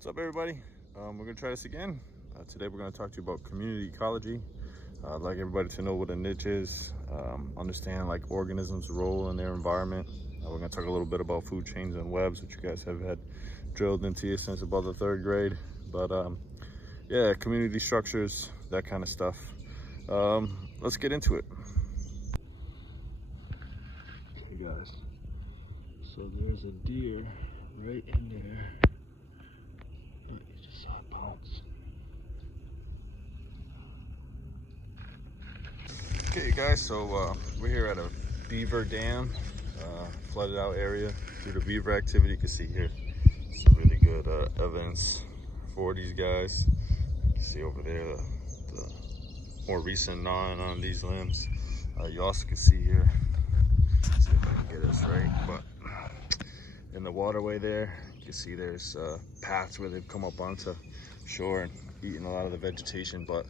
What's up, everybody? We're gonna try this again. Today we're gonna talk to you about community ecology. I'd like everybody to know what a niche is, understand like organisms' role in their environment. We're gonna talk a little bit about food chains and webs, which you guys have had drilled into you since about the 3rd grade. But yeah, community structures, that kind of stuff. Let's get into it. Okay, guys. So there's a deer right in there. You just saw it pounce. Okay, guys, so we're here at a beaver dam, flooded out area due to beaver activity. You can see here some really good evidence for these guys. You can see over there the more recent gnawing on these limbs. You also can see here, let's see if I can get this right, but in the waterway there, you can see there's paths where they've come up onto shore and eaten a lot of the vegetation. But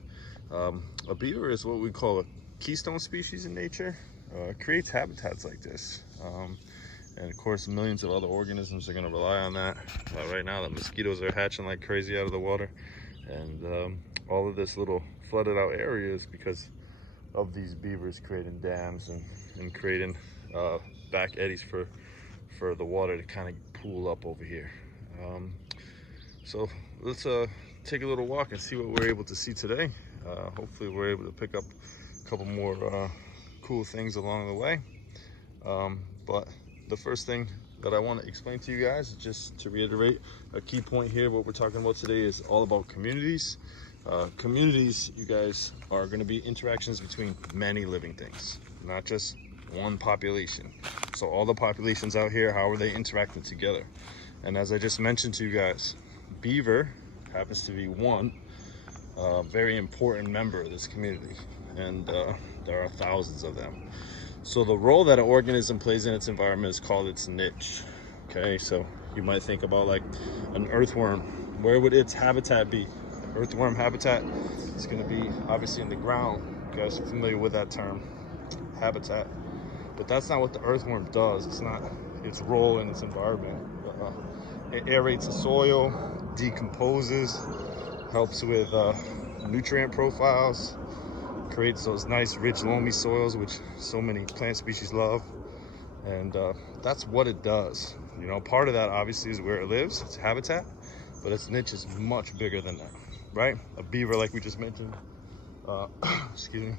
a beaver is what we call a keystone species in nature. It creates habitats like this. And of course, millions of other organisms are going to rely on that. Right now, the mosquitoes are hatching like crazy out of the water. And all of this little flooded out area is because of these beavers creating dams and creating back eddies for the water to kind of pool up over here. So let's take a little walk and see what we're able to see today. Hopefully we're able to pick up a couple more cool things along the way. But the first thing that I want to explain to you guys, just to reiterate a key point here, what we're talking about today is all about communities. Communities, you guys, are going to be interactions between many living things, not just one population. So all the populations out here, how are they interacting together? And as I just mentioned to you guys, beaver happens to be one very important member of this community, and there are thousands of them. So the role that an organism plays in its environment is called its niche. Okay, so you might think about like an earthworm. Where would its habitat be? Earthworm habitat is going to be obviously in the ground. You guys are familiar with that term, habitat. But that's not what the earthworm does. It's not its role in its environment. It aerates the soil, decomposes, helps with nutrient profiles, creates those nice rich loamy soils which so many plant species love. And that's what it does. You know, part of that obviously is where it lives, its habitat, but its niche is much bigger than that, right? A beaver, like we just mentioned, excuse me,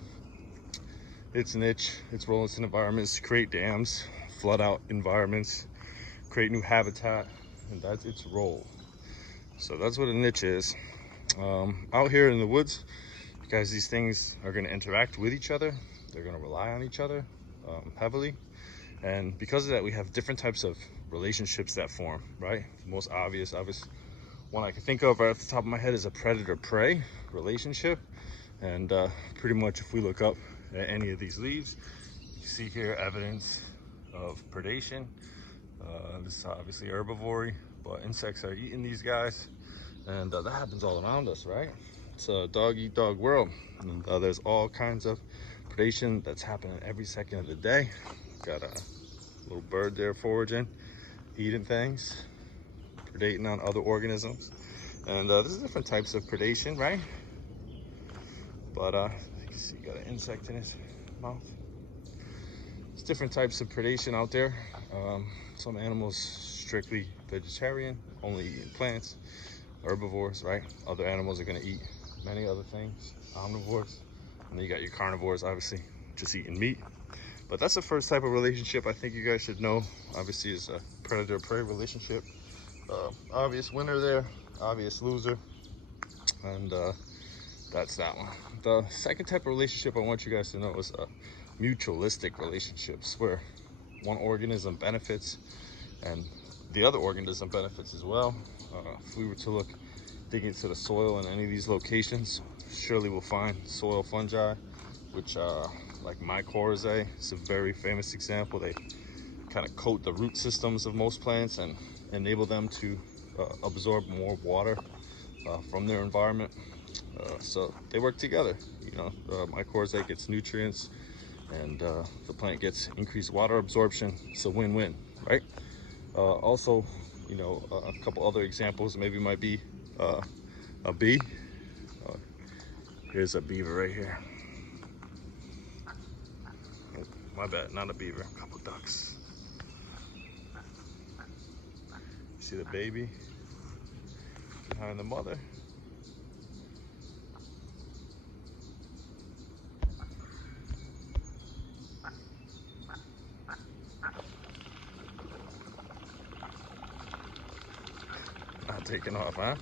its niche, its role in its environment is to create dams, flood out environments, create new habitat, and that's its role. So that's what a niche is. Out here in the woods, guys, these things are going to interact with each other. They're going to rely on each other heavily. And because of that, we have different types of relationships that form, right? The most obvious one I can think of right off the top of my head is a predator-prey relationship. And pretty much if we look up at any of these leaves, you see here evidence of predation. This is obviously herbivory, but insects are eating these guys. And that happens all around us, right? It's a dog-eat-dog world. And there's all kinds of predation that's happening every second of the day. Got a little bird there foraging, eating things, predating on other organisms. And there's different types of predation, right? But you can see got an insect in his mouth. There's different types of predation out there. Some animals strictly vegetarian, only eating plants, herbivores, right? Other animals are going to eat many other things, omnivores. And then you got your carnivores, obviously, just eating meat. But that's the first type of relationship I think you guys should know. Obviously, is a predator-prey relationship. Obvious winner there, obvious loser. And that's that one. The second type of relationship I want you guys to know is mutualistic relationships, where one organism benefits and the other organism benefits as well. If we were to dig into the soil in any of these locations, surely we'll find soil fungi, which like mycorrhizae, it's a very famous example. They kind of coat the root systems of most plants and enable them to absorb more water from their environment. So they work together. You know, mycorrhizae gets nutrients and the plant gets increased water absorption. It's a win-win, right? Also, you know, a couple other examples maybe might be a bee. Here's a beaver right here. Oh, my bad, not a beaver, a couple ducks. See the baby behind the mother. Not taking off, huh?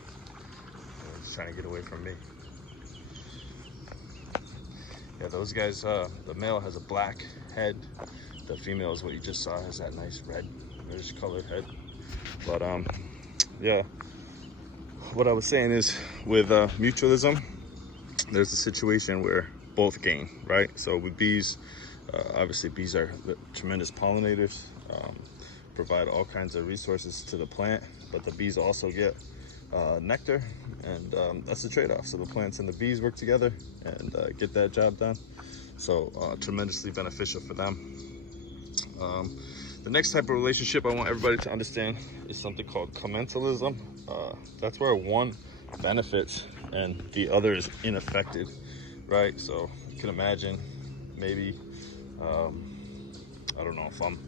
Just trying to get away from me. Yeah, those guys, the male has a black head. The female is what you just saw, has that nice reddish colored head. But yeah, what I was saying is with mutualism, there's a situation where both gain, right? So with bees, obviously bees are tremendous pollinators, provide all kinds of resources to the plant, but the bees also get nectar, and that's the trade-off. So the plants and the bees work together and get that job done. So tremendously beneficial for them. The next type of relationship I want everybody to understand is something called commensalism. That's where one benefits and the other is unaffected, right? So you can imagine maybe, I don't know, if I'm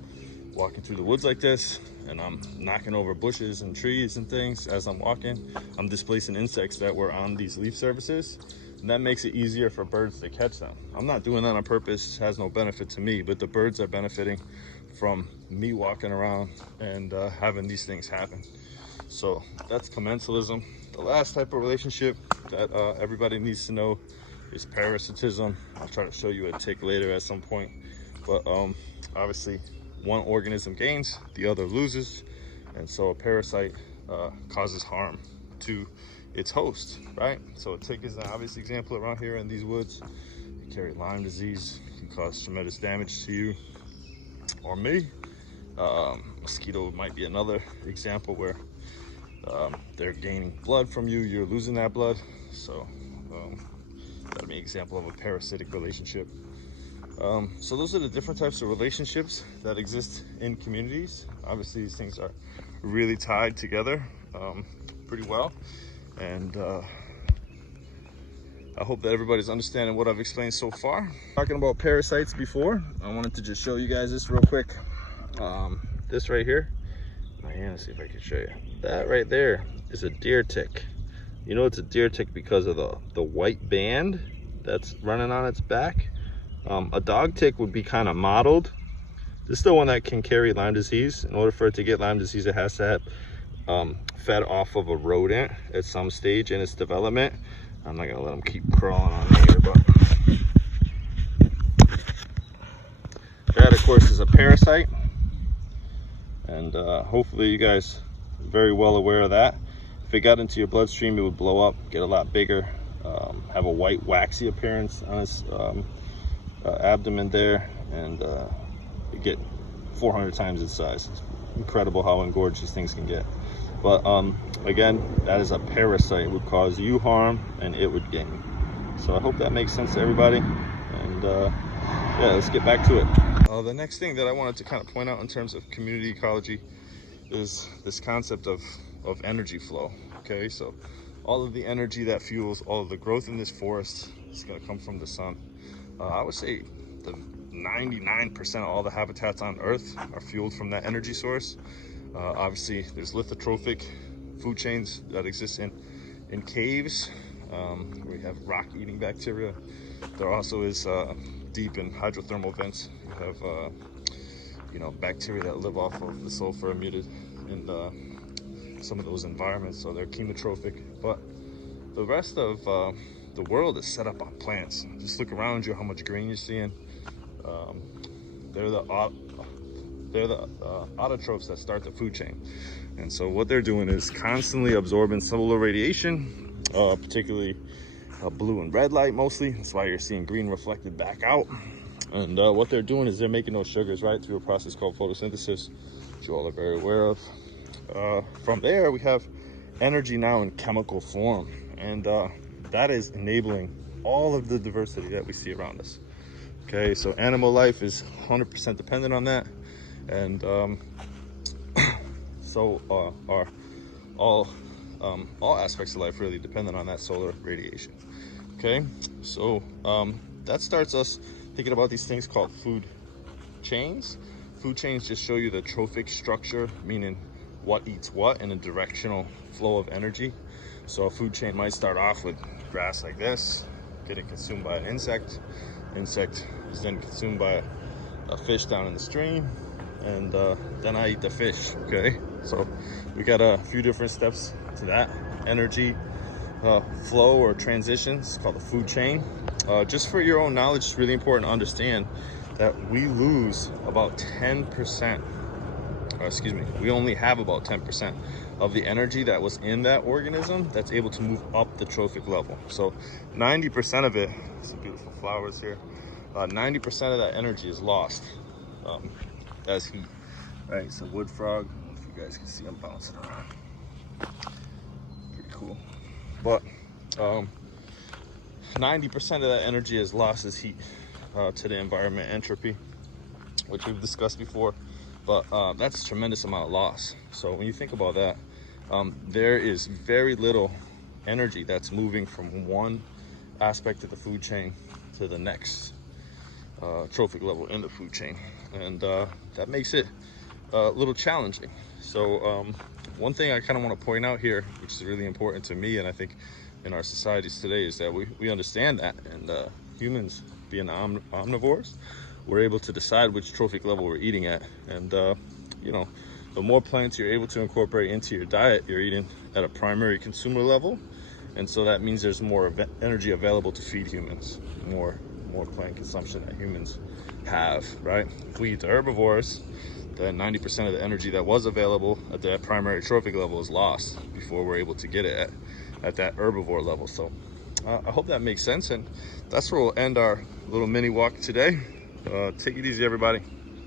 walking through the woods like this and I'm knocking over bushes and trees and things as I'm walking, I'm displacing insects that were on these leaf surfaces, and that makes it easier for birds to catch them. I'm not doing that on purpose, it has no benefit to me, but the birds are benefiting from me walking around and having these things happen. So that's commensalism. The last type of relationship that everybody needs to know is parasitism. I'll try to show you a tick later at some point, but obviously one organism gains, the other loses, and so a parasite causes harm to its host, right? So a tick is an obvious example around here in these woods. You carry Lyme disease, can cause tremendous damage to you or me. Mosquito might be another example where they're gaining blood from you, you're losing that blood. So that'd be an example of a parasitic relationship. So those are the different types of relationships that exist in communities. Obviously these things are really tied together pretty well, and I hope that everybody's understanding what I've explained so far. Talking about parasites before, I wanted to just show you guys this real quick. This right here, my hand, let's see if I can show you. That right there is a deer tick. You know it's a deer tick because of the white band that's running on its back. A dog tick would be kind of mottled. This is the one that can carry Lyme disease. In order for it to get Lyme disease, it has to have fed off of a rodent at some stage in its development. I'm not gonna let them keep crawling on me here, but that of course is a parasite, and hopefully you guys are very well aware of that. If it got into your bloodstream, it would blow up, get a lot bigger, have a white waxy appearance on its abdomen there, and you get 400 times its size. It's incredible how engorged these things can get. But again, that is a parasite. It would cause you harm and it would gain. So I hope that makes sense to everybody, and yeah, let's get back to it. The next thing that I wanted to kind of point out in terms of community ecology is this concept of energy flow. Okay, so all of the energy that fuels all of the growth in this forest is going to come from the sun. I would say the 99% of all the habitats on Earth are fueled from that energy source. Obviously, there's lithotrophic food chains that exist in caves. We have rock-eating bacteria. There also is deep in hydrothermal vents. You have bacteria that live off of the sulfur emitted in some of those environments, so they're chemotrophic. But the rest of the world is set up on plants. Just look around you, how much green you're seeing. They're the autotrophs that start the food chain, and so what they're doing is constantly absorbing solar radiation, particularly blue and red light mostly. That's why you're seeing green reflected back out. And what they're doing is they're making those sugars, right, through a process called photosynthesis, which you all are very aware of. From there, we have energy now in chemical form, and that is enabling all of the diversity that we see around us. Okay, so animal life is 100% dependent on that, and So all aspects of life really dependent on that solar radiation. Okay, so that starts us thinking about these things called food chains. Food chains just show you the trophic structure, meaning what eats what in a directional flow of energy. So a food chain might start off with grass like this, getting consumed by an insect. Insect is then consumed by a fish down in the stream, and then I eat the fish. Okay, so we got a few different steps to that energy flow or transitions called the food chain. Just for your own knowledge, it's really important to understand that we lose about 10%, we only have about 10% of the energy that was in that organism that's able to move up the trophic level. So 90% of it, some beautiful flowers here, 90% of that energy is lost as heat, right? So wood frog, I don't know if you guys can see I'm bouncing around. Pretty cool. But 90% of that energy is lost as heat to the environment, entropy, which we've discussed before. But that's a tremendous amount of loss. So when you think about that, there is very little energy that's moving from one aspect of the food chain to the next trophic level in the food chain, and that makes it a little challenging. So one thing I kind of want to point out here, which is really important to me and I think in our societies today, is that we understand that, and humans being omnivores, we're able to decide which trophic level we're eating at. And you know, the more plants you're able to incorporate into your diet, you're eating at a primary consumer level, and so that means there's more energy available to feed humans, more plant consumption that humans have, right? If we eat the herbivores, then 90% of the energy that was available at that primary trophic level is lost before we're able to get it at that herbivore level. So I hope that makes sense, and that's where we'll end our little mini walk today. Take it easy, everybody.